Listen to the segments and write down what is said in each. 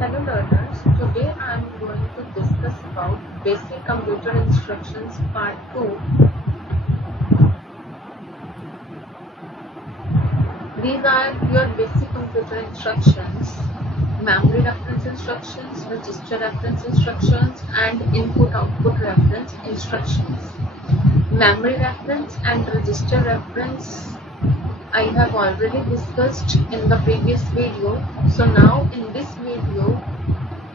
Hello learners, today I am going to discuss about basic computer instructions part 2. These are your basic computer instructions: memory reference instructions, register reference instructions, and input-output reference instructions. Memory reference and register reference I have already discussed in the previous video. So now in this video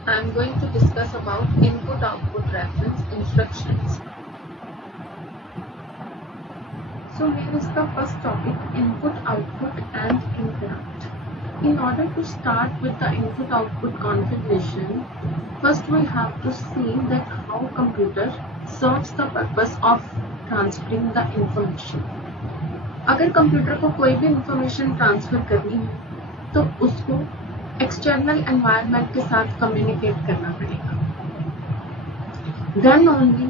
I am going to discuss about input-output reference instructions. So here is the first topic: input, output and interrupt. In order to start with the input-output configuration, first we have to see that how computer serves the purpose of transferring the information. अगर computer को कोई भी information transfer करनी है तो उसको external environment के साथ कम्युनिकेट करना पड़ेगा. Then only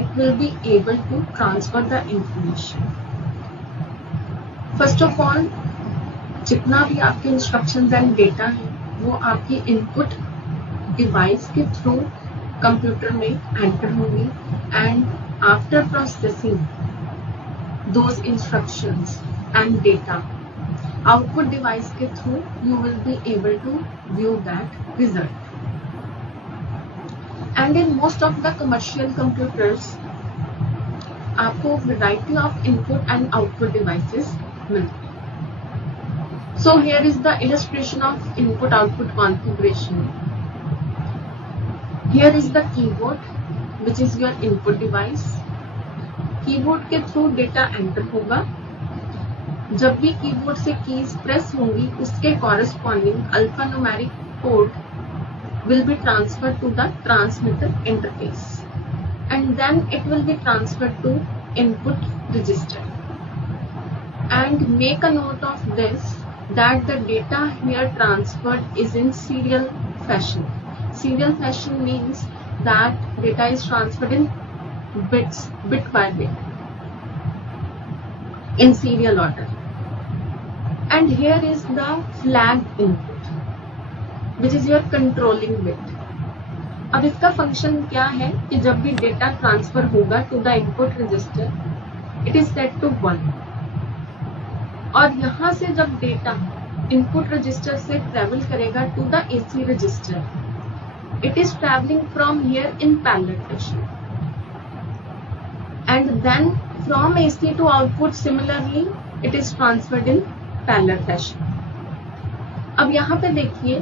it will be able to transfer the information. First of all, जितना भी आपके इंस्ट्रक्शंस एंड डेटा है वो आपकी इनपुट डिवाइस के थ्रू कंप्यूटर में एंटर होंगे and after processing those instructions and data, output device के through you will be able to view that result. And in most of the commercial computers आपको variety of input and output devices मिलते हैं. So here is the illustration of input-output configuration. Here is the keyboard which is your input device. Keyboard के through data enter होगा. जब भी keyboard से keys press होंगी उसके corresponding alphanumeric code will be transferred to the transmitter interface and then it will be transferred to input register. And make a note of this that the data here transferred is in serial fashion. Serial fashion means that data is transferred in bits, bit by bit, in serial order. And here is the flag input which is your controlling bit. अब इसका function क्या है कि जब भी data transfer होगा to the input register it is set to 1 और यहाँ से जब डेटा इनपुट रजिस्टर से ट्रेवल करेगा to the AC register it is travelling from here in parallel fashion and then from AC to output similarly it is transferred in parallel fashion. अब यहाँ पे देखिए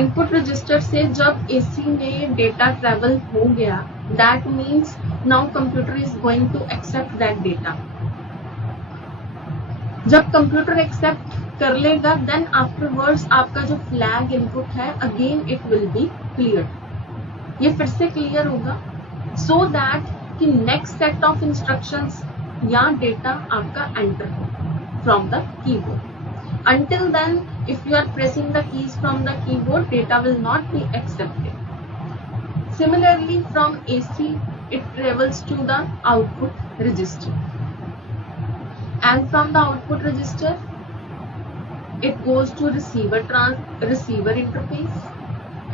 इनपुट रजिस्टर से जब AC में data travel हो गया that means now computer is going to accept that data. जब कंप्यूटर एक्सेप्ट कर लेगा then afterwards आपका जो फ्लैग इनपुट है again it will be cleared. ये फिर से क्लियर होगा so that कि नेक्स्ट सेट ऑफ इंस्ट्रक्शंस या डेटा आपका एंटर हो from the keyboard. Until then, if you are pressing the keys from the keyboard, data will not be accepted. Similarly, from AC, it travels to the output register, and from the output register, it goes to receiver interface,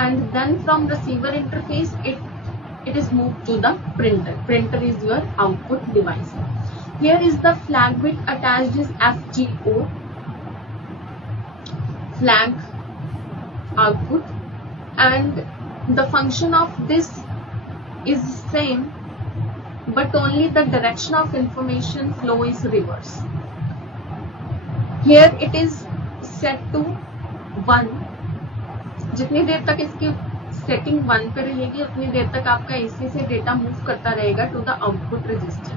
and then from receiver interface, it is moved to the printer. Printer is your output device. Here is the flag bit attached is FGO, flag output, and the function of this is same but only the direction of information flow is reverse. Here it is set to 1. जितनी देर तक इसकी setting 1 पे रहेगी उतनी देर तक आपका AC से data move करता रहेगा to the output register.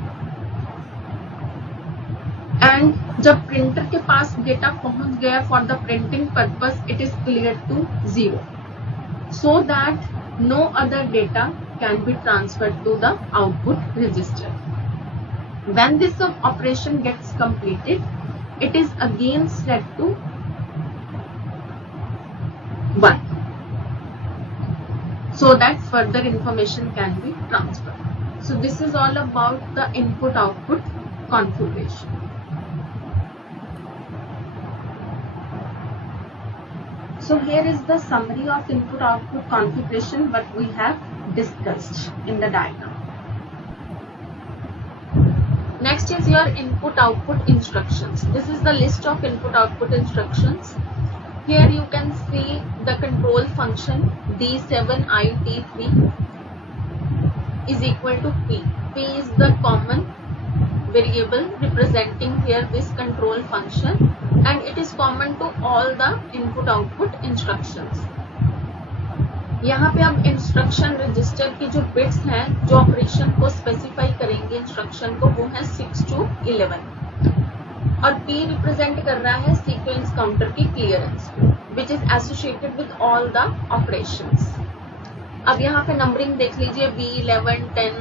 And जब प्रिंटर के पास डेटा पहुंच गया for the printing purpose it is clear to 0 so that no other data can be transferred to the output register. When this operation gets completed it is again set to 1 so that further information can be transferred. So this is all about the input-output configuration. So here is the summary of input output configuration what we have discussed in the diagram. Next is your input output instructions. This is the list of input output instructions. Here you can see the control function D7IT3 is equal to P. P is the common variable representing here this control function, and it is common to all the input output instructions. यहाँ पे अब instruction register की जो bits हैं जो operation को specify करेंगे instruction को, वो है 6 to 11, और P रिप्रेजेंट कर रहा है सीक्वेंस काउंटर की clearance which is associated with all the operations. अब यहाँ पे नंबरिंग देख लीजिए B11, 10,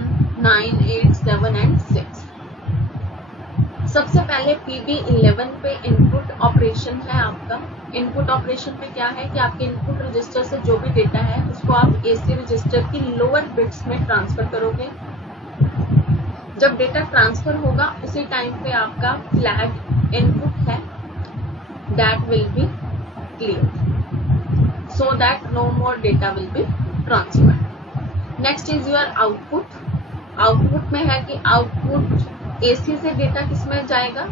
9, 8, 7 एंड 6. सबसे पहले PB11 पे इनपुट ऑपरेशन है आपका. इनपुट ऑपरेशन में क्या है कि आपके इनपुट रजिस्टर से जो भी डेटा है उसको आप AC रजिस्टर की लोअर बिट्स में ट्रांसफर करोगे. जब डेटा ट्रांसफर होगा उसी टाइम पे आपका फ्लैग इनपुट है that will be clear so that no more data will be transferred. Next is your output. Output में है कि आउटपुट AC से डेटा किस में जाएगा,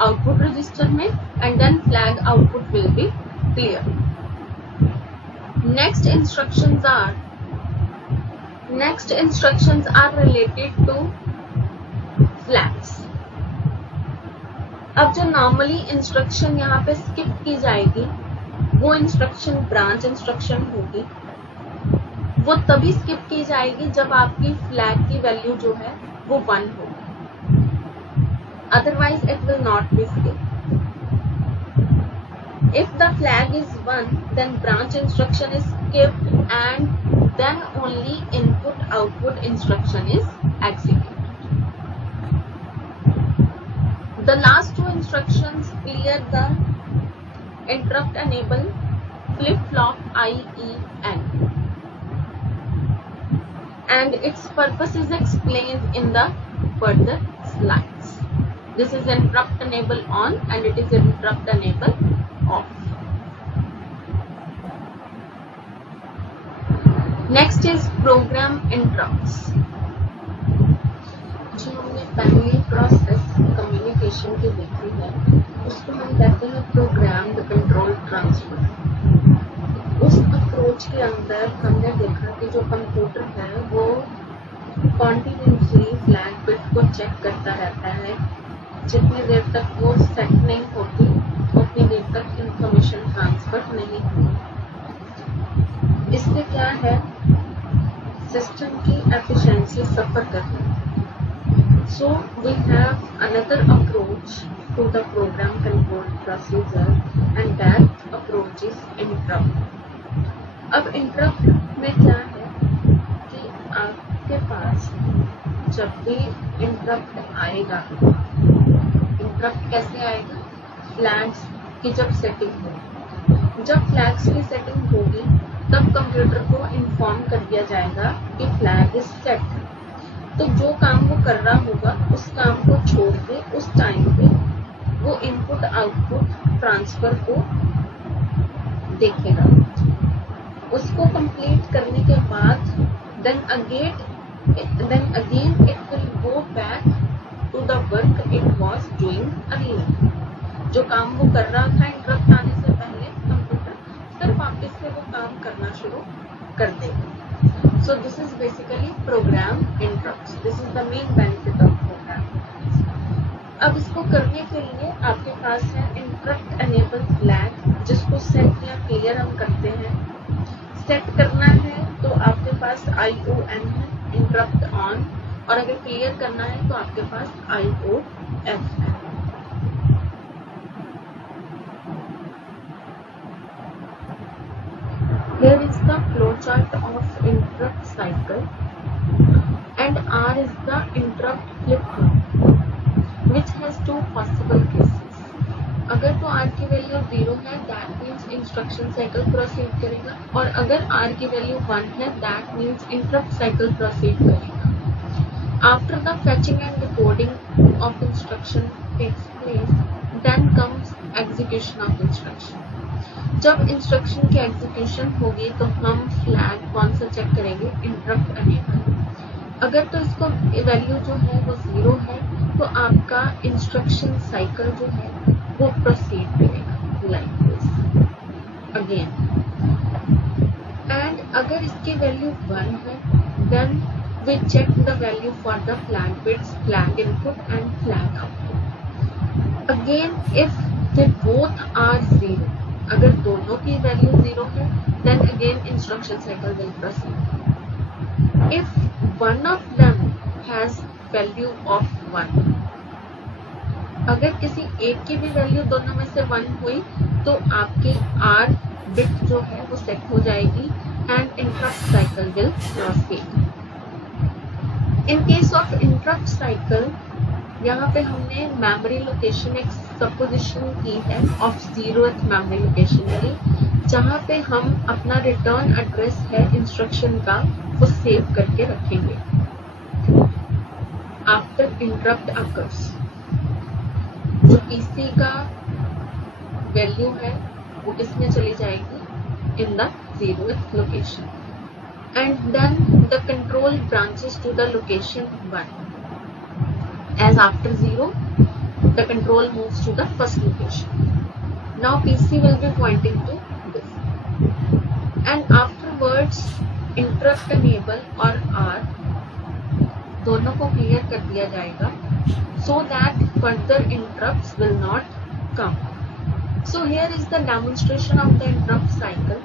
आउटपुट रजिस्टर में, and then flag output will be clear. Next instructions are related to flags. अब जो नॉर्मली इंस्ट्रक्शन यहाँ पे स्किप की जाएगी वो इंस्ट्रक्शन ब्रांच इंस्ट्रक्शन होगी. वो तभी स्किप की जाएगी जब आपकी फ्लैग की वैल्यू जो है वो 1 होगी. Otherwise it will not be skipped. If the flag is 1, then branch instruction is skipped and then only input output instruction is executed. The last two instructions clear the interrupt enable flip flop IEN, and its purpose is explained in the further slides. This is interrupt enable on and it is interrupt enable off. Next is program interrupts. जो हमने पहले process communication की देखी है उसको हम कहते हैं प्रोग्राम द कंट्रोल ट्रांसफर. उस अप्रोच के अंदर हमने देखा कि जो कंप्यूटर है वो कॉन्टिन्यूसली फ्लैग बिट को चेक करता रहता है. जितनी देर तक वो सेट नहीं होती उतनी देर तक इंफॉर्मेशन ट्रांसफर नहीं होती. इससे क्या है, सिस्टम की एफिशिएंसी सफर कर रही है. So we have another approach to the program control procedure and that approach is interrupt. अब इंटरप्ट में क्या है कि आपके पास जब भी इंटरप्ट आएगा, इंटरप्ट कैसे आएगा, फ्लैग्स की जब सेटिंग होगी. जब फ्लैग्स की सेटिंग होगी तब कंप्यूटर को इन्फॉर्म कर दिया जाएगा कि फ्लैग इज सेट. तो जो काम वो कर रहा होगा उस काम को छोड़ के उस टाइम पे वो इनपुट आउटपुट ट्रांसफर को देखेगा. उसको कंप्लीट करने के बाद then again it will go back to the work it was doing earlier. जो काम वो कर रहा था इंटरप्ट आने से पहले कंप्यूटर फिर वापस से वो काम करना शुरू कर देगा. So this is basically program interrupts. This is the main benefit of program. अब इसको करने के लिए आपके पास है इंटरप्ट एनेबल फ्लैग जिसको सेट या क्लियर हम करते हैं. सेट करना है तो आपके पास ION है, इंटरप्ट ऑन, और अगर क्लियर करना है तो आपके पास IOF है. Here is the flowchart of interrupt cycle and R is the interrupt flip-flop which has two possible cases. अगर तो R की वैल्यू 0 है that means instruction cycle proceed करेगा, और अगर R की वैल्यू 1 है that means interrupt cycle proceed करेगा. After the fetching and decoding of instruction takes place, then comes execution of instruction. जब इंस्ट्रक्शन की एग्जीक्यूशन होगी तो हम फ्लैग कौन सा चेक करेंगे, इंटरप्ट अनेबल। अगर तो इसको वैल्यू जो है वो 0 है तो आपका इंस्ट्रक्शन साइकिल जो है वो प्रोसीड करेगा लाइक दिस अगेन। एंड अगर इसकी वैल्यू 1 है then we check the value for the flag bits, flag input and flag output. Again if they both are 0, अगर दोनों की वैल्यू 0 है then again instruction cycle will proceed. If one of them has value of 1, अगर किसी एक की भी value दोनों में से 1 हुई तो आपकी R bit जो है वो सेट हो जाएगी and interrupt cycle will proceed. In case of interrupt cycle यहाँ पे हमने मेमोरी लोकेशन एक सपोजिशन की है ऑफ 0th मेमोरी लोकेशन की, जहाँ पे हम अपना रिटर्न एड्रेस है इंस्ट्रक्शन का वो सेव करके रखेंगे। आफ्टर इंटरप्ट अकर्स जो पीसी का वैल्यू है वो इसमें चली जाएगी in the 0th location. And then the control branches to the location 1, as after 0 the control moves to the first location. Now PC will be pointing to this and afterwards interrupt enable और R दोनों को clear कर दिया जाएगा so that further interrupts will not come. So here is the demonstration of the interrupt cycle.